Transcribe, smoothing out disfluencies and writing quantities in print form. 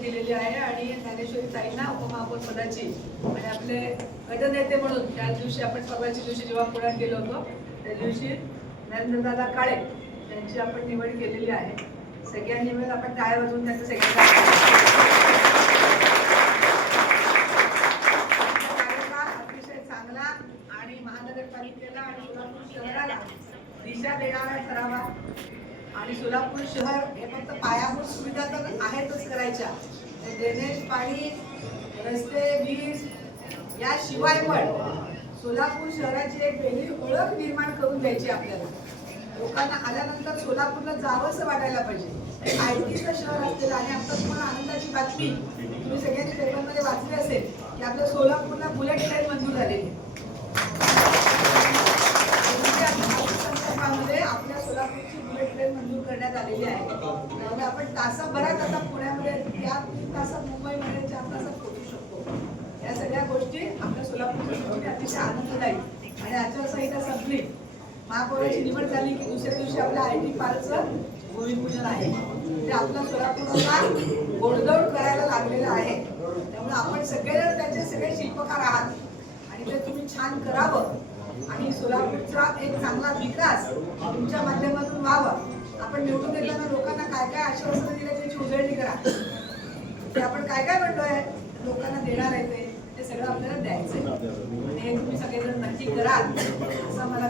केलेली आहे आणि ज्ञानेश्वरी ताईंना उपमहापौर पदाची आणि आपले गटनेते म्हणून त्या दिवशी आपण परवाच्या दिवशी जेव्हा पुण्यात गेलो होतो त्या दिवशी नरेंद्रदादा काळे यांची आपण निवड केलेली आहे. सगळ्यांनी मिळून आपण टाळ्या वाजवून त्यांचं सगळ्यांना अतिशय चांगला आणि महानगरपालिकेला आणि सोलापूर शहराला दिशा देणारा ठरावा. आणि सोलापूर शहर हे फक्त पायाभूत सुविधा तर आहेतच करायच्या, ड्रेनेज, पाणी, रस्ते, वीज याशिवाय पण सोलापूर शहराची एक वेगळी ओळख निर्माण करून द्यायची. आपल्याला लोकांना आल्यानंतर सोलापूरला जावंसं वाटायला पाहिजे. आयटीचं शहर असलेलं आणि आता तुम्हाला आनंदाची बातमी तुम्ही सगळ्यांनी पेपरमध्ये वाचली असेल की आपल्या सोलापूरला बुलेट ट्रेन मंजूर झालेली. आपल्या सोलापूरची बुलेट ट्रेन मंजूर करण्यात आलेली आहे. त्यामुळे आपण तासाभरात आता पुण्यामध्ये 3 तासात मुंबईमध्ये 4 तासात पोहोचू शकतो. या सगळ्या गोष्टी आपल्या सोलापूरच्या अतिशय आनंददायी. आणि आचारसंहिता संपली, महापौराची निवड झाली की दुसऱ्या दिवशी आपल्या IT पार्कचं भूमिपूजन आहे. ते आपल्या सोलापूरला गोडदोड करायला लागलेलं आहे. त्यामुळे आपण सगळेजण त्याचे सगळे शिल्पकार आहात आणि ते तुम्ही छान करावं आणि सोलापूरचा एक चांगला विकास तुमच्या माध्यमातून व्हावा. आपण निवडून येताना लोकांना काय काय आश्वासनं दिले त्याची उजळणी करा. ते आपण काय काय म्हणतोय लोकांना देणार आहे ते सगळं आपल्याला द्यायचंय आणि हे तुम्ही सगळेजण नक्की करा असं मला